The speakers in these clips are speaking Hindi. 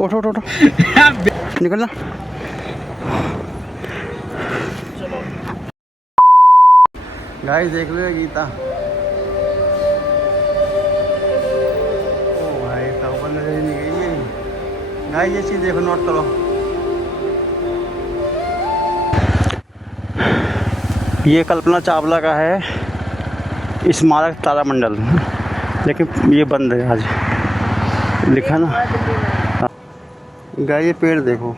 उठो उठो उठो, निकलना। गाइस देख लो ये गीता। ओ भाई साहब नजर ही नहीं गई मेरी। गाइस ये चीज देखो, नोट करो। ये कल्पना चावला का है स्मारक तारामंडल, लेकिन ये बंद है आज, लिखा ना। गाइस ये पेड़ देखो,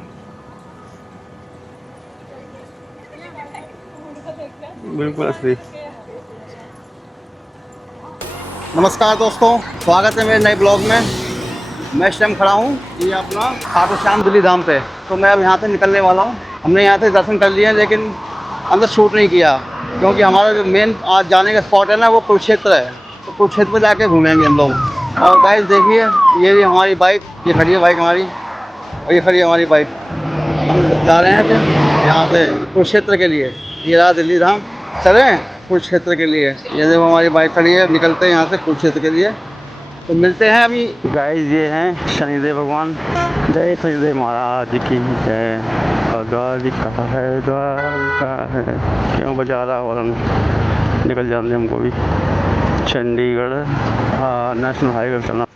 बिल्कुल असली। नमस्कार दोस्तों, स्वागत है मेरे नए ब्लॉग में। मैं इस टाइम खड़ा हूँ ये अपना खाटू श्याम दिल्ली धाम पे। तो मैं अब यहाँ से निकलने वाला हूँ। हमने यहाँ से दर्शन कर लिए लेकिन अंदर शूट नहीं किया, क्योंकि हमारा जो मेन आज जाने का स्पॉट है ना वो कुरुक्षेत्र है। तो कुरुक्षेत्र में जाके घूमेंगे हम लोग। और गाइस देखिए, ये भी हमारी बाइक, ये खड़ी है बाइक हमारी, और ये खड़ी है हमारी बाइक। हम जा रहे हैं फिर यहाँ से कुरुक्षेत्र के लिए। ये रहा दिल्ली धाम, चले कुरुक्षेत्र के लिए। ये देखो हमारी बाइक खड़ी है, निकलते हैं यहाँ से कुरुक्षेत्र के लिए। तो मिलते हैं अभी। गाइस ये हैं शनिदेव भगवान। जय शनिदेव महाराज की जय। द्वारिका है द्वारिका है, क्यों बजा रहा और हम निकल जाते हमको भी चंडीगढ़ नेशनल हाईवे पर चलना।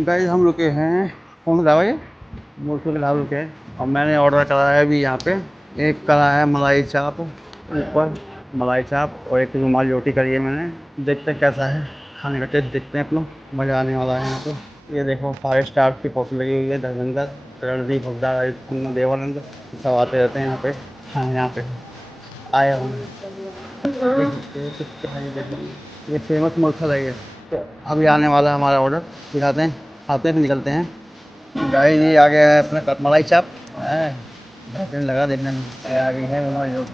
गाइस हम रुके हैं, कौन सा ढाबा ये? मोटू के ढाबा रुके हैं। और मैंने ऑर्डर करा है अभी यहाँ पे। एक करा है मलाई चाप, ऊपर मलाई चाप, और एक रुमाली रोटी करी है मैंने। देखते हैं कैसा है खाने का टेस्ट, देखते हैं अपना। मज़ा आने वाला है यहाँ पे। ये देखो 5 स्टार की फोटो लगी हुई है, धर्मेंद्र, रणदीप हुड्डा, देवानंद, सब आते रहते हैं यहाँ पे। हाँ यहाँ पे आया हूँ। ये फेमस मूर्खल है ये। तो अभी आने वाला है हमारा ऑर्डर, दिखाते हैं, आते हैं फिर निकलते हैं। गाइस ये आ गया है अपना मलाई चाप, बेहतरीन लगा देखने में। ये आ गई है हमारी रोड।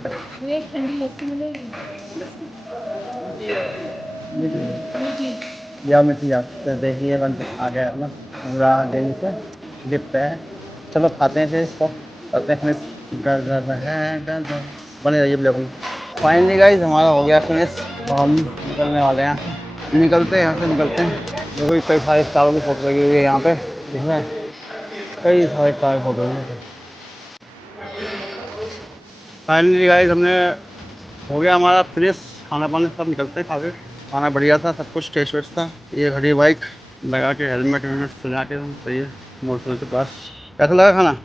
एक ठंडी लस्सी मिलेगी या मिट्टी आप तो देखिए बन आ गया अपना पूरा डेली से लिप्त है। चलो खाते हैं फिर इसको, करते हैं फिनिश। बने रहिए ब्लॉग में। फाइनली गाइस हमारा हो गया फिनिश, और हम निकलने वाले हैं। निकलते हैं यहाँ से, निकलते हैं। देखो कई सारे स्टारों की फोटो लगी हुई है यहाँ पे, दिख रहा है, कई सारे स्टार की फोटो है। फाइनली गाइस हमने हो गया हमारा फिनिश, खाना पानी सब निकलते हैं खा के। खाना बढ़िया था, सब कुछ टेस्ट वेस्ट था। ये घड़ी बाइक लगा के हेलमेट वेलमेट सजा के सही है मोटरसाइकिल के पास। कैसा लगा खाना?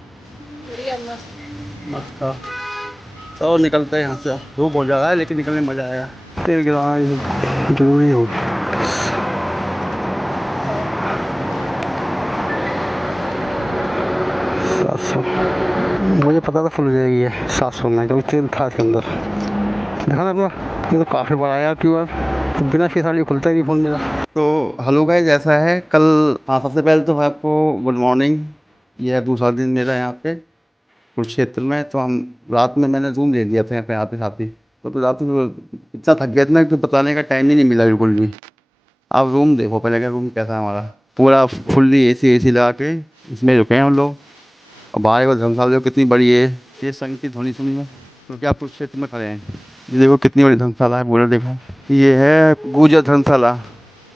मस्त था। तो निकलते हैं यहाँ से, धूप हो जा रहा है लेकिन निकलने में मज़ा आएगा। तेल गिराना जरूरी हो। 700, मुझे पता था फुल जाएगी है 700 में, क्योंकि तेल था इसके अंदर। देखा ना अपना, ये तो काफ़ी बड़ा आया QR, तो बिना फीस वाली खुलता ही नहीं फ़ोन मेरा। तो हेलो गाइस, ऐसा है कल, हाँ सबसे पहले तो आपको गुड मॉर्निंग। यह दूसरा दिन मेरा यहाँ पे कुरुक्षेत्र में। तो हम रात में मैंने रूम ले लिया था यहाँ पे आते साथ ही। तो रात में इतना थक गया था ना कि बताने का टाइम ही नहीं मिला बिल्कुल भी। आप रूम देखो पहले का, रूम कैसा है हमारा, पूरा फुल्ली AC लगा के इसमें रुके हैं हम लोग। और बाहर को धर्मशाला कितनी बड़ी है, ये संग की ध्वनि सुनी है, क्योंकि आप कुरुक्षेत्र में खड़े हैं। ये देखो कितनी बड़ी धर्मशाला है, पूरा देखो। ये है गुर्जर धर्मशाला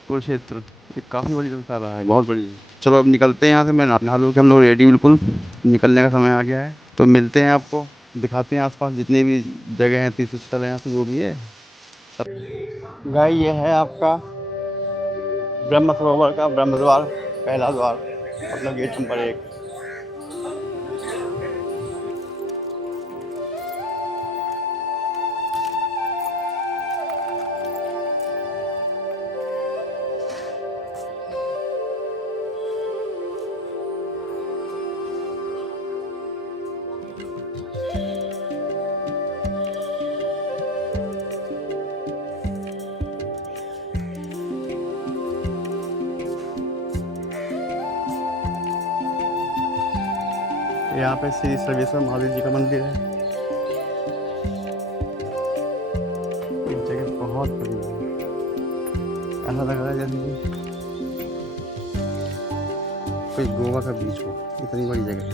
कुरुक्षेत्र, ये काफ़ी बड़ी धर्मशाला है, बहुत बड़ी है। चलो अब निकलते हैं यहाँ से। मैं नहा लूँ कि हम लोग रेडी, बिल्कुल निकलने का समय आ गया है। तो मिलते हैं, आपको दिखाते हैं आसपास जितने भी जगह हैं, तीर्थ स्थल हैं यहाँ से जो भी है सब। गाय ये है आपका ब्रह्म सरोवर का ब्रह्म द्वार, पहला द्वार, मतलब गेट नंबर 1। यहाँ पे श्री सर्वेश्वर महादेव जी का मंदिर है। ये जगह बहुत बड़ी है, ऐसा लग रहा है जैसे कि कोई गोवा का बीच हो, इतनी बड़ी जगह है।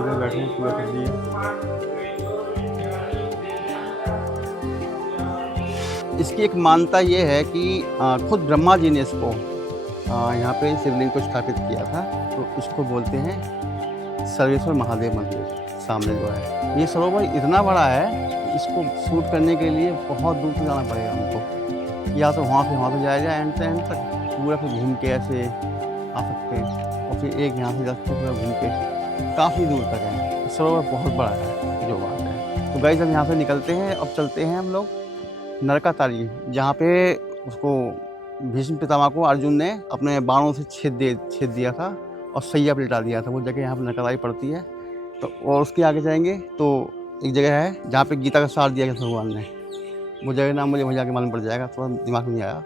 महादेव बैठे हैं, पूरा कर दिया। इसकी एक मान्यता ये है कि खुद ब्रह्मा जी ने इसको यहाँ पे शिवलिंग को स्थापित किया था। तो इसको बोलते हैं सर्वेश्वर महादेव मंदिर। सामने जो है ये सरोवर इतना बड़ा है, इसको शूट करने के लिए बहुत दूर तक जाना पड़ेगा हमको। या तो वहाँ से जाया जाए एंड से एंड तक, पूरा फिर घूम के ऐसे आ सकते हैं, और फिर एक यहाँ से जा सकते हैं पूरा घूम के, काफ़ी दूर तक है। सरोवर बहुत बड़ा है जो बात है। तो गाइस हम यहाँ से निकलते हैं, अब चलते हैं हम लोग नरकातारी, जहाँ पे उसको भीष्म पितामह को अर्जुन ने अपने बाणों से छेद दिया था और सैया पर लिटा दिया था। वो जगह यहाँ पर नरकातारी पड़ती है। तो और उसके आगे जाएंगे तो एक जगह है जहाँ पे गीता का सार दिया गया भगवान ने। वो जगह नाम मुझे वहीं जाके मालूम पड़ जाएगा, थोड़ा दिमाग में नहीं आया।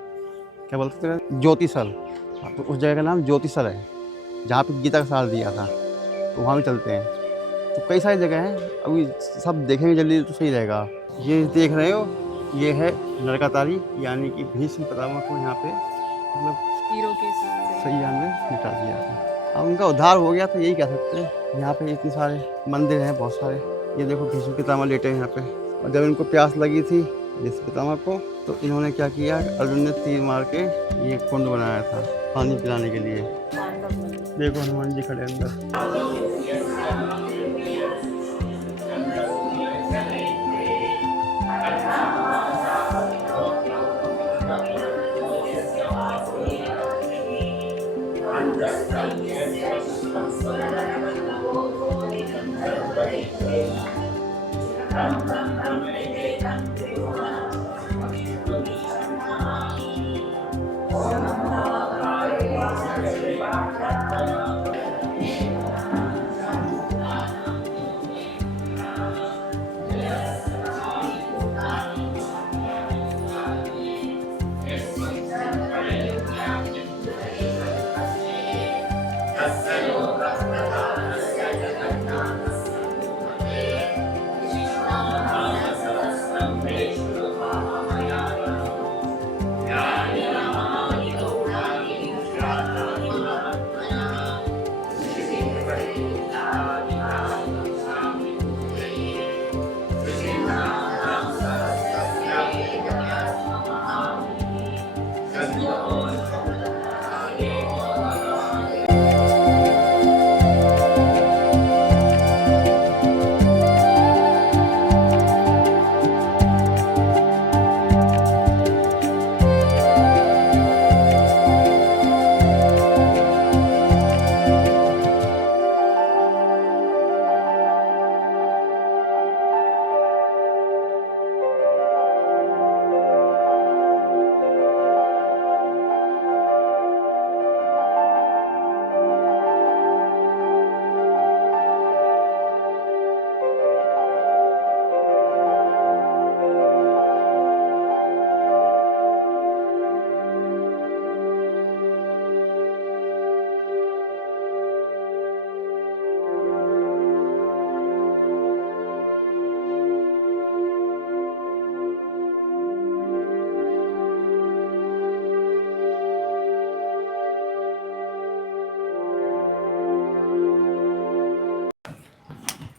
क्या बोलते थे? ज्योतिसर। तो उस जगह का नाम ज्योतिसर है, जहाँ पे गीता का सार दिया था। तो वहाँ भी चलते हैं। तो कई सारी जगह हैं, अभी सब देखेंगे जल्दी तो सही रहेगा। ये देख रहे हो, ये है नरकातारी, यानी कि भीष्म पितामह को यहाँ पे मतलब तीरों के सैया में लिटा दिया था। अब उनका उद्धार हो गया तो यही कह सकते हैं। यहाँ पे इतने सारे मंदिर हैं, बहुत सारे। ये देखो भीष्म पितामह लेटे हैं यहाँ पे। और जब इनको प्यास लगी थी भीष्म पितामह को, तो इन्होंने क्या किया, अर्जुन ने तीर मार के ये कुंड बनाया था पानी पिलाने के लिए। देखो हनुमान जी खड़े अंदर।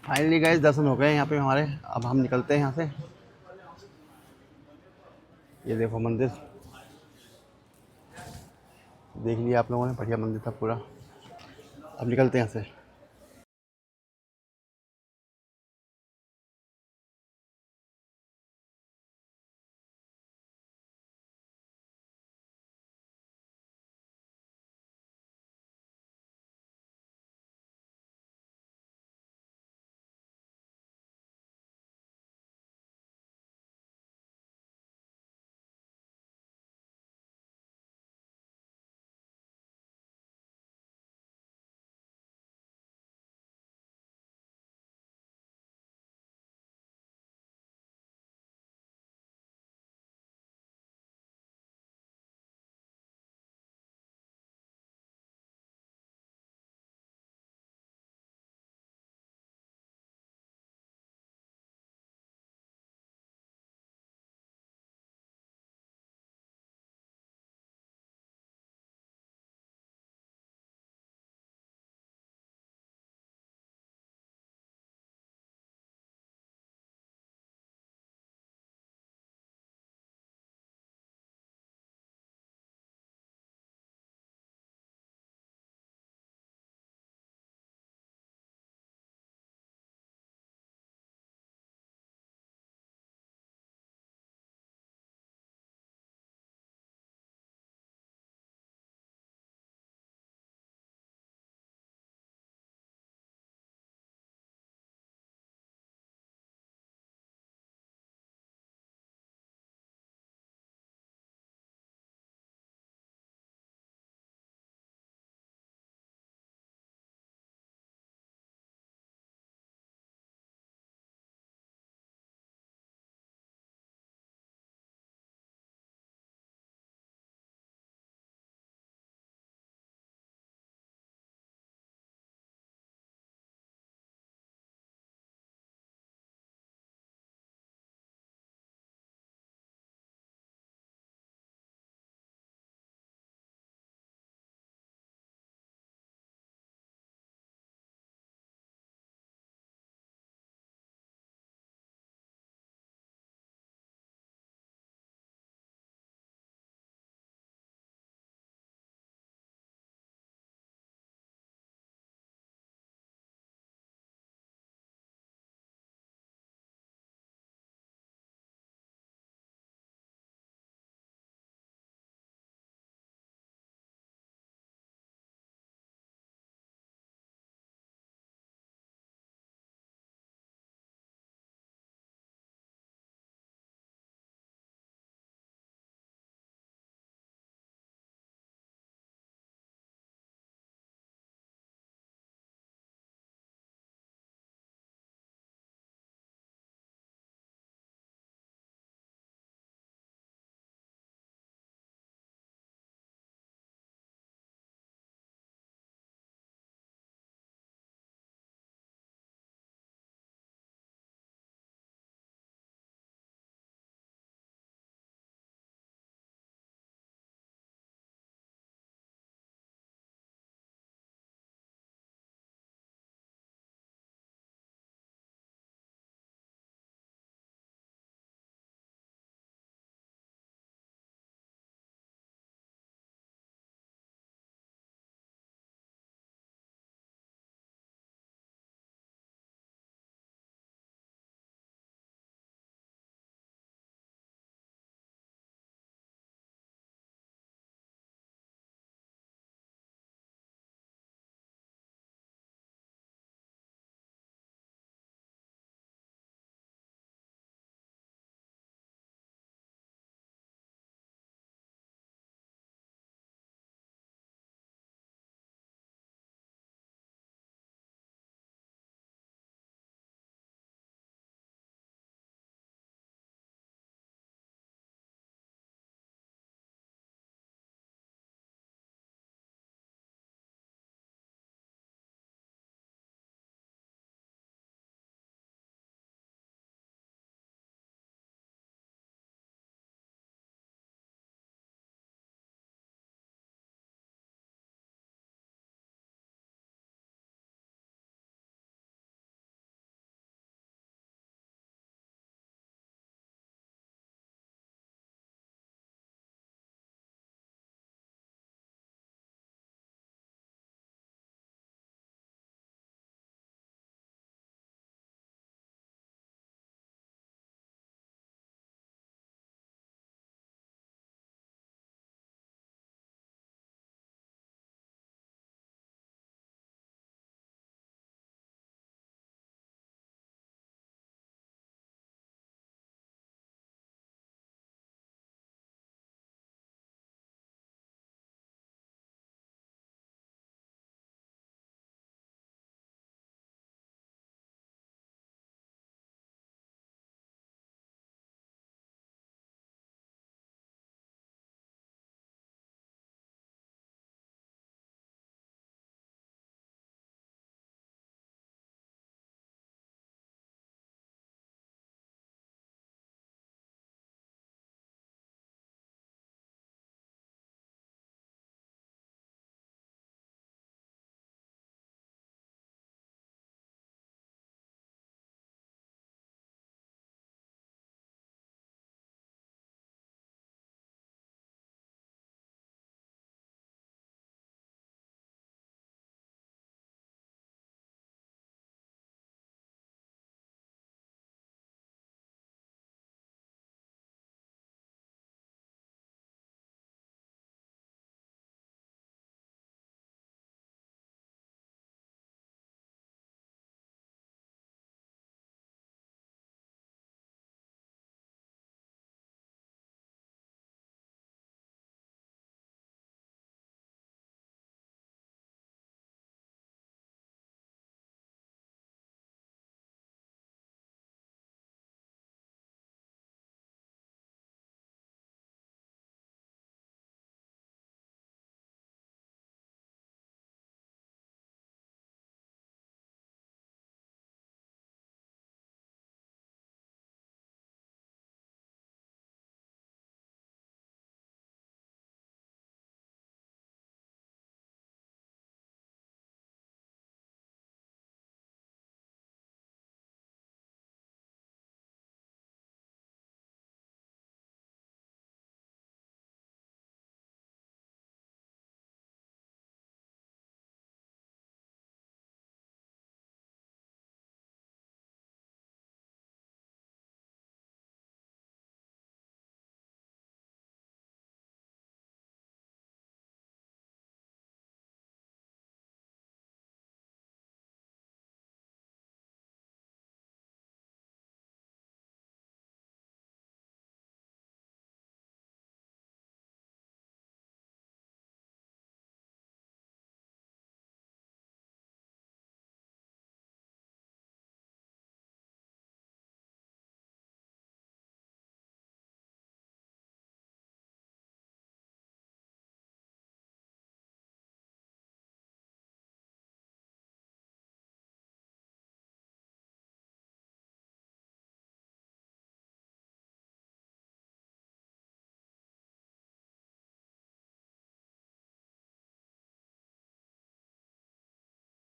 फाइनली गाइस दर्शन हो गए यहाँ पे हमारे। अब हम निकलते हैं यहाँ से। ये देखो मंदिर देख लिया आप लोगों ने, बढ़िया मंदिर था पूरा। अब निकलते हैं यहाँ से।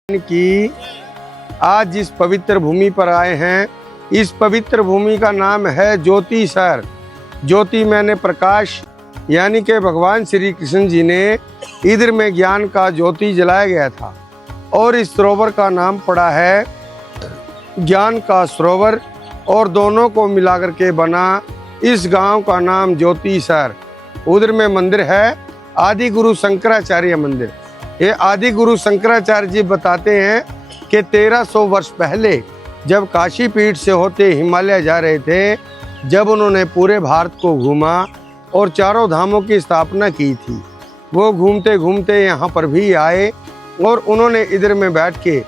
की आज जिस पवित्र भूमि पर आए हैं, इस पवित्र भूमि का नाम है ज्योति सर। ज्योति मैंने प्रकाश, यानी कि भगवान श्री कृष्ण जी ने इधर में ज्ञान का ज्योति जलाया गया था और इस सरोवर का नाम पड़ा है ज्ञान का सरोवर, और दोनों को मिलाकर के बना इस गांव का नाम ज्योति सर। उधर में मंदिर है आदि गुरु शंकराचार्य मंदिर। ये आदि गुरु शंकराचार्य जी बताते हैं कि 1300 वर्ष पहले जब काशी पीठ से होते हिमालय जा रहे थे, जब उन्होंने पूरे भारत को घूमा और चारों धामों की स्थापना की थी, वो घूमते घूमते यहाँ पर भी आए और उन्होंने इधर में बैठ के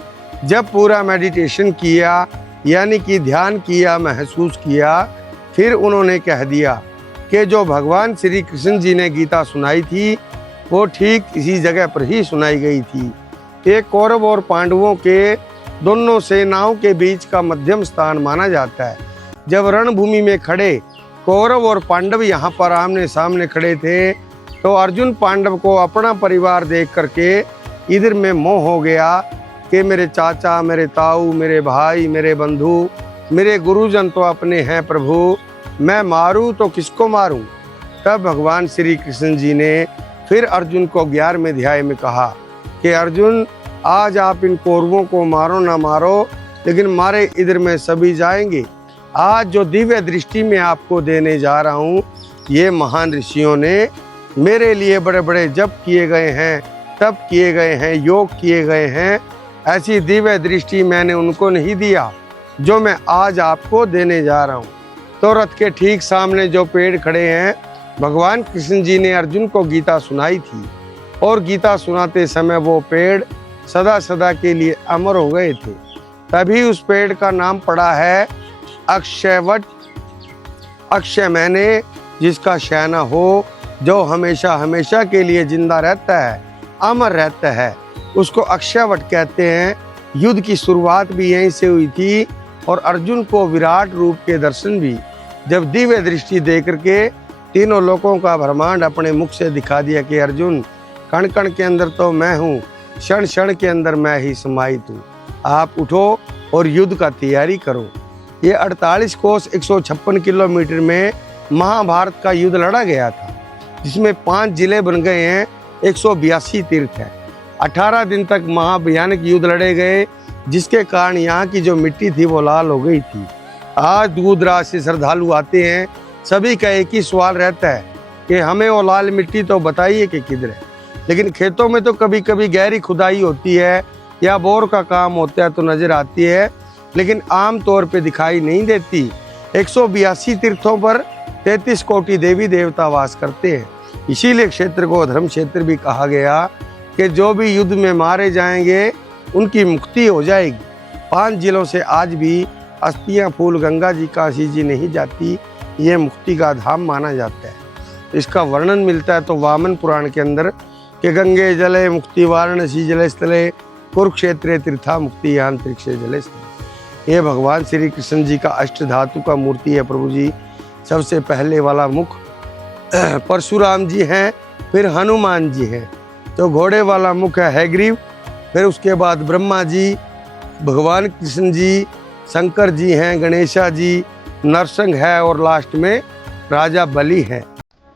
जब पूरा मेडिटेशन किया, यानी कि ध्यान किया, महसूस किया, फिर उन्होंने कह दिया कि जो भगवान श्री कृष्ण जी ने गीता सुनाई थी वो ठीक इसी जगह पर ही सुनाई गई थी। एक कौरव और पांडवों के दोनों सेनाओं के बीच का मध्यम स्थान माना जाता है। जब रणभूमि में खड़े कौरव और पांडव यहाँ पर आमने सामने खड़े थे, तो अर्जुन पांडव को अपना परिवार देख करके इधर में मोह हो गया कि मेरे चाचा, मेरे ताऊ, मेरे भाई, मेरे बंधु, मेरे गुरुजन तो अपने हैं प्रभु, मैं मारूं तो किसको मारूं। तब भगवान श्री कृष्ण जी ने फिर अर्जुन को 11वें अध्याय में कहा कि अर्जुन, आज आप इन कौरवों को मारो ना मारो, लेकिन मारे इधर में सभी जाएंगे। आज जो दिव्य दृष्टि में आपको देने जा रहा हूँ, ये महान ऋषियों ने मेरे लिए बड़े बड़े जप किए गए हैं, तप किए गए हैं, योग किए गए हैं। ऐसी दिव्य दृष्टि मैंने उनको नहीं दिया जो मैं आज आपको देने जा रहा हूँ। तो रथ के ठीक सामने जो पेड़ खड़े हैं, भगवान कृष्ण जी ने अर्जुन को गीता सुनाई थी और गीता सुनाते समय वो पेड़ सदा सदा के लिए अमर हो गए थे। तभी उस पेड़ का नाम पड़ा है अक्षयवट। अक्षय मैंने जिसका शयना हो, जो हमेशा हमेशा के लिए जिंदा रहता है, अमर रहता है, उसको अक्षयवट कहते हैं। युद्ध की शुरुआत भी यहीं से हुई थी और अर्जुन को विराट रूप के दर्शन भी जब दिव्य दृष्टि दे करके तीनों लोगों का ब्रह्मांड अपने मुख से दिखा दिया कि अर्जुन, कण कण के अंदर तो मैं हूँ, क्षण क्षण के अंदर मैं ही समाहित हूँ। आप उठो और युद्ध का तैयारी करो। ये 48 कोस 156 किलोमीटर में महाभारत का युद्ध लड़ा गया था, जिसमें 5 जिले बन गए हैं, 182 तीर्थ है। 18 दिन तक महाभयानक युद्ध लड़े गए, जिसके कारण यहाँ की जो मिट्टी थी वो लाल हो गई थी। आज दूरदराज से श्रद्धालु आते हैं, सभी का एक ही सवाल रहता है कि हमें वो लाल मिट्टी तो बताइए कि किधर है। लेकिन खेतों में तो कभी कभी गहरी खुदाई होती है या बोर का काम होता है तो नजर आती है, लेकिन आम तौर पे दिखाई नहीं देती। 182 तीर्थों पर 33 कोटि देवी देवता वास करते हैं। इसीलिए क्षेत्र को धर्म क्षेत्र भी कहा गया कि जो भी युद्ध में मारे जाएंगे उनकी मुक्ति हो जाएगी। 5 जिलों से आज भी अस्थियां फूल गंगा जी, काशी जी नहीं जाती। ये मुक्ति का धाम माना जाता है। इसका वर्णन मिलता है तो वामन पुराण के अंदर कि गंगे जले मुक्ति वाराणसी जले स्थले कुरुक्षेत्रे तीर्था मुक्ति यांत्रिक से जले स्थले। ये भगवान श्री कृष्ण जी का अष्ट धातु का मूर्ति है प्रभु जी। सबसे पहले वाला मुख परशुराम जी हैं, फिर हनुमान जी हैं, तो घोड़े वाला मुख है हैग्रीव, फिर उसके बाद ब्रह्मा जी, भगवान कृष्ण जी, शंकर जी हैं, गणेशा जी, नरसिंह है और लास्ट में राजा बलि है।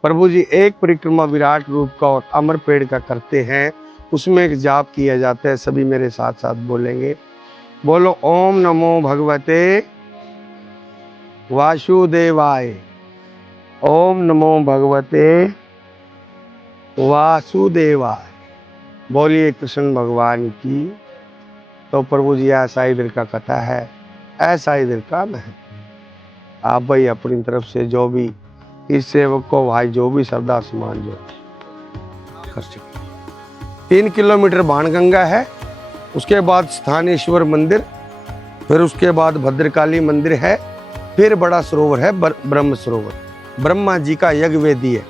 प्रभु जी एक परिक्रमा विराट रूप का और अमर पेड़ का करते हैं, उसमें एक जाप किया जाता है। सभी मेरे साथ साथ बोलेंगे, बोलो ओम नमो भगवते वासुदेवाय। ओम नमो भगवते वासुदेवाय। बोलिए कृष्ण भगवान की। तो प्रभु जी ऐसा इधर का कथा है, ऐसा इधर का महत्व। आप भाई अपनी तरफ से जो भी इस सेवक को भाई जो भी श्रद्धा समान जो कर सके। 3 किलोमीटर बाणगंगा है, उसके बाद स्थानेश्वर मंदिर, फिर उसके बाद भद्रकाली मंदिर है, फिर बड़ा सरोवर है ब्रह्म सरोवर। ब्रह्मा जी का यज्ञ वेदी है।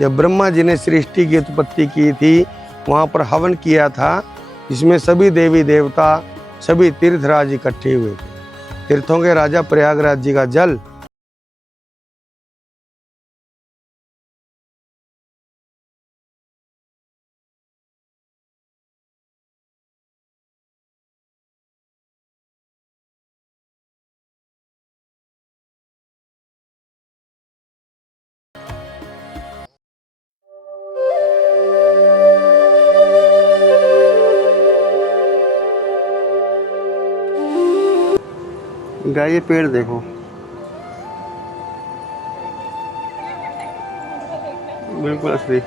जब ब्रह्मा जी ने सृष्टि की उत्पत्ति की थी, वहाँ पर हवन किया था, जिसमें सभी देवी देवता, सभी तीर्थराज इकट्ठे हुए थे। तीर्थों के राजा प्रयागराज जी का जल गाइस ये पेड़ देखो, बिल्कुल असली।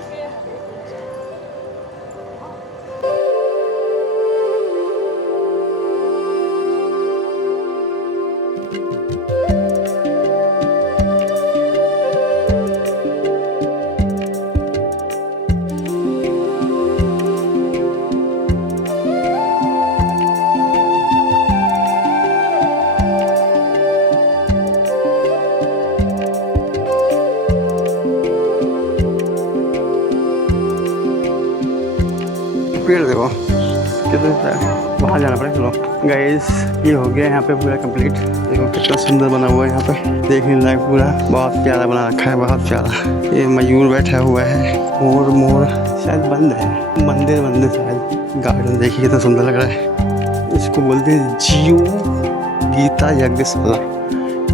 पेड़ देखो कितने वहाँ जाना पड़ेगा। चलो गाइस ये हो गया यहाँ पे पूरा कंप्लीट। देखो कितना सुंदर बना हुआ है यहाँ पे, देखने लायक पूरा बहुत प्यारा बना रखा है, बहुत प्यारा। ये मयूर बैठा हुआ है, मोर शायद बंद है, मंदिर शायद। गार्डन देखिए कितना सुंदर लग रहा है। इसको बोलते हैं जियो गीता यज्ञशाला।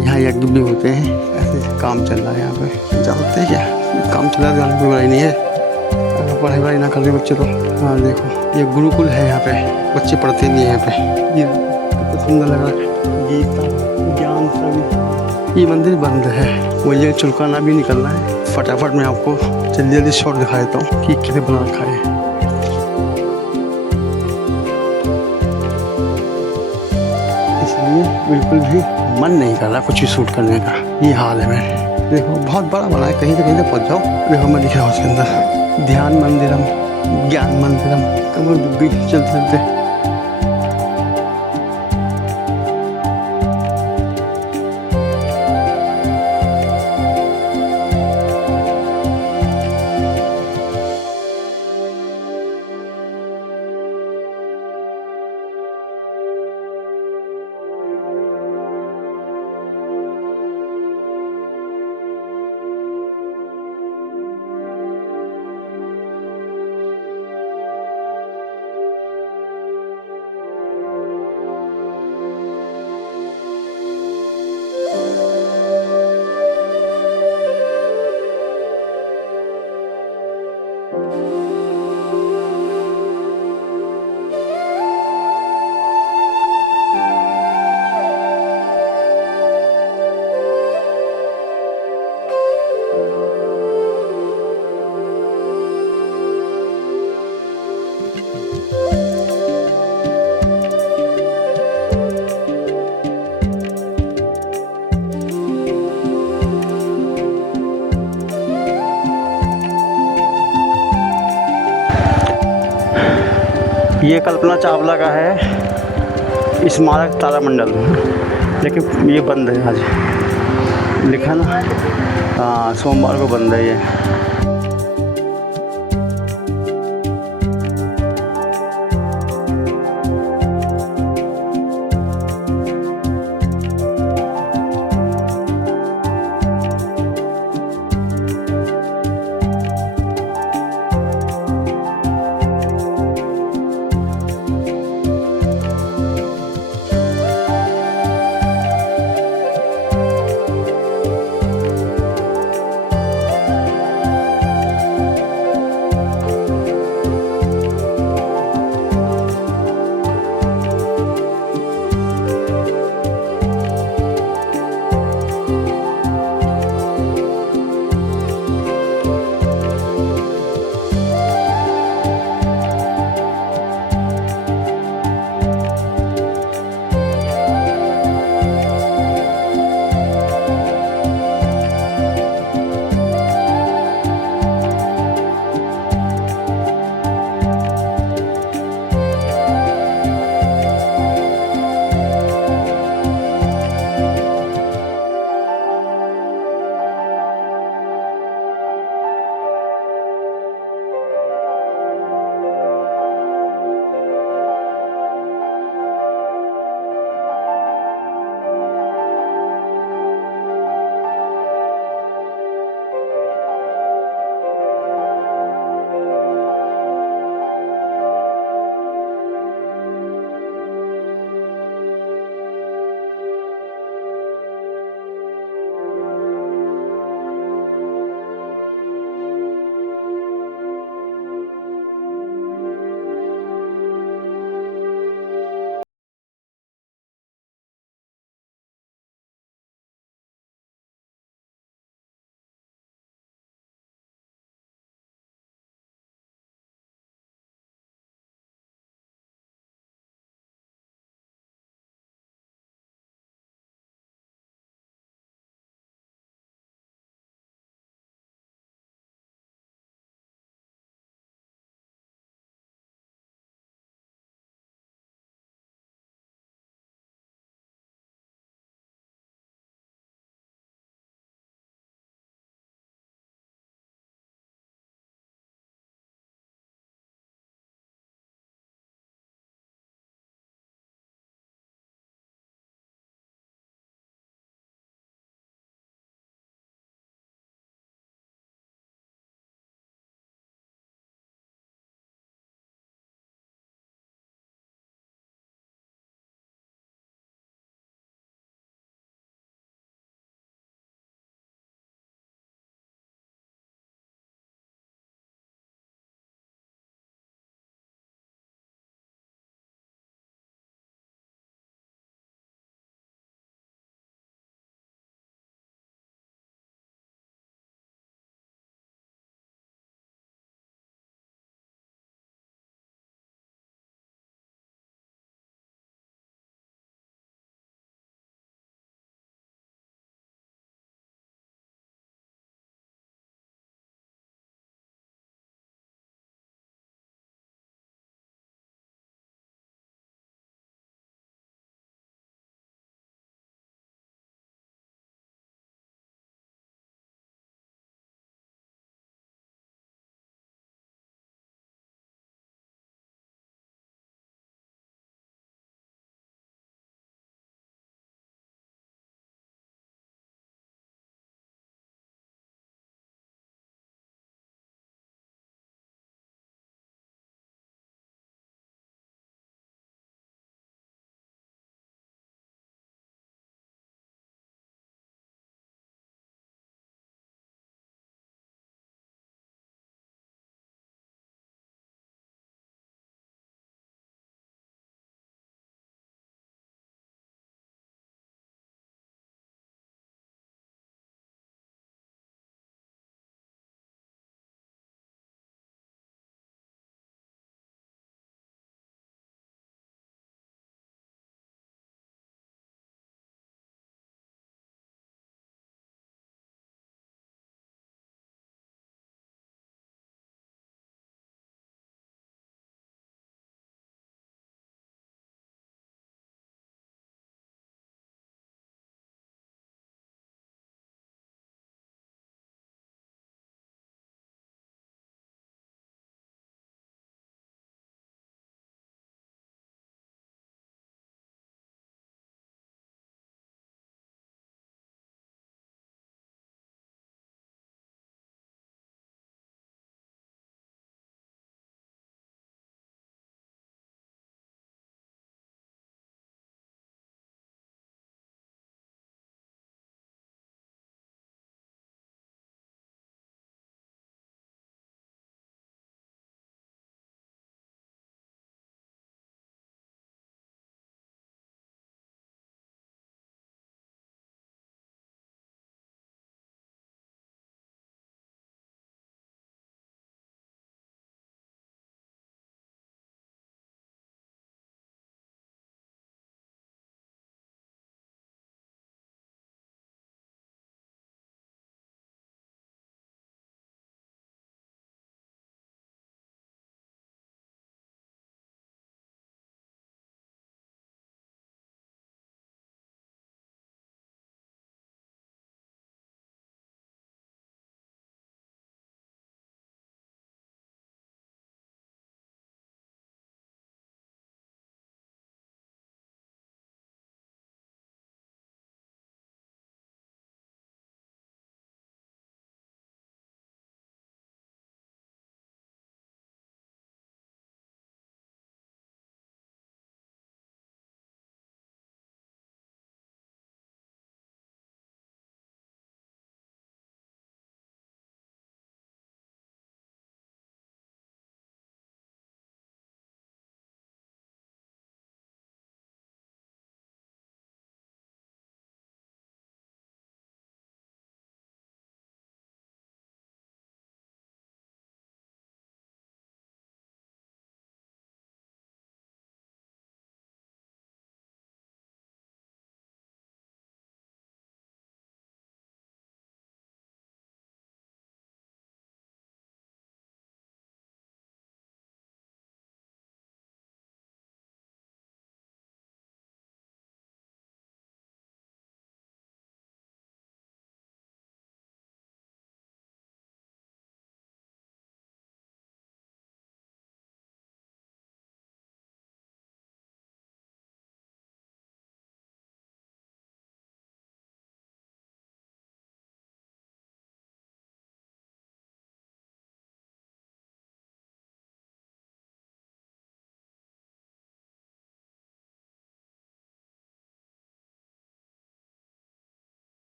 यहाँ यज्ञ भी होते हैं, ऐसे काम चल रहा है यहाँ पे। जानते हैं क्या काम चल रहा है, जाने की बुराई नहीं है, पढ़ाई ना कर रहे बच्चे तो। हाँ देखो ये गुरुकुल है, यहाँ पे बच्चे पढ़ते भी हैं यहाँ पे। ये कितना सुंदर लग रहा है, गीता ज्ञान सभी। ये मंदिर बंद है, मुझे चुलकाना भी निकलना है। फटाफट मैं आपको जल्दी शॉट दिखा देता हूँ कि कैसे बना रखा है। इसलिए बिल्कुल भी मन नहीं कर रहा कुछ भी शूट करने का, ये हाल है। मैं देखो बहुत बड़ा बना है, कहीं से कहीं तक पहुँच जाओ। देखो मैं दिख रहा हूँ उसके अंदर, ध्यान मंदिरम, ज्ञान मंदिरम। कमर दुख गई चलते चलते। ये कल्पना चावला का है स्मारक तारामंडल, लेकिन ये बंद है आज, लिखा ना। हाँ सोमवार को बंद है ये।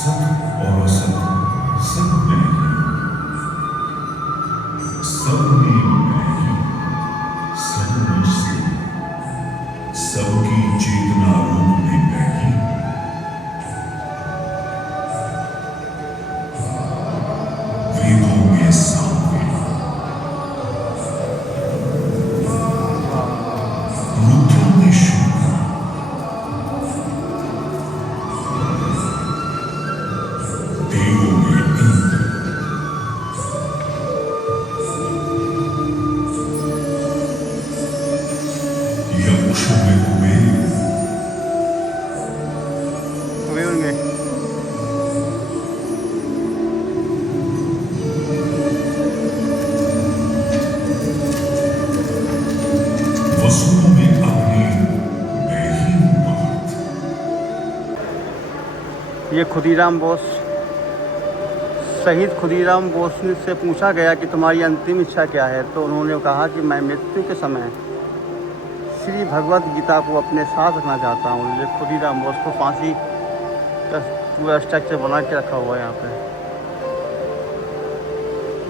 सत और असत सब मैं ही, सब में मैं ही, सब मुझसे, सबकी चेतना रूप में मैं ही। वेदों में सामवेद, रुद्रों में शुक्र, देवों में इंद्र, यक्षों में कुबेर, वेल में वसुओं में अग्नि, मैं ही हूँ महत। ये खुदीराम बोस, शहीद खुदीराम बोस से पूछा गया कि तुम्हारी अंतिम इच्छा क्या है, तो उन्होंने कहा कि मैं मृत्यु के समय श्री भगवत गीता को अपने साथ रखना चाहता हूँ। ये खुदीराम बोस को फांसी का पूरा स्ट्रक्चर बना के रखा हुआ है यहाँ पे।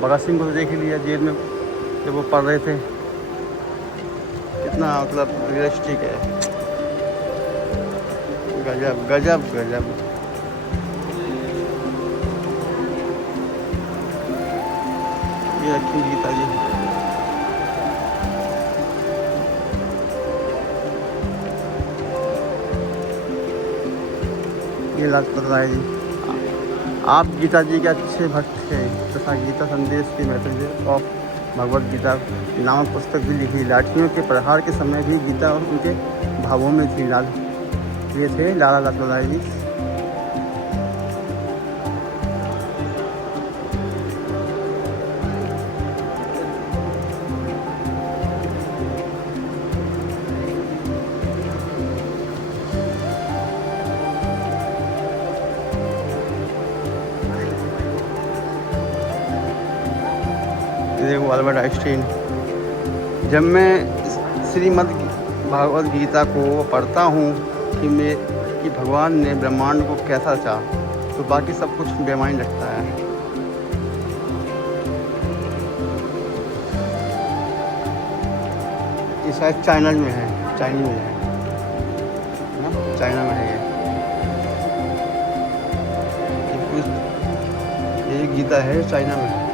भगत सिंह को तो देख ही लिया जेल में जब वो पढ़ रहे थे, कितना मतलब रियलिस्टिक है। गजब गजब गजब। ये रखी गीता जी। ये लाजपत राय जी, आप गीता जी के अच्छे भक्त थे तथा गीता संदेश की मैसेज ऑफ भगवत गीता नामक पुस्तक भी लिखी। लाठियों के प्रहार के समय भी गीता और उनके भावों में थी। ये थे लाला लाजपत राय जी। देखो अल्बर्ट आइंस्टीन। जब मैं श्रीमद् भागवत गीता को पढ़ता हूँ कि भगवान ने ब्रह्मांड को कैसा चाहा, तो बाकी सब कुछ बेमानी लगता है। ये शायद चाइना में है, चाइनीज में है ना, चाइना में है ये गीता है चाइना में।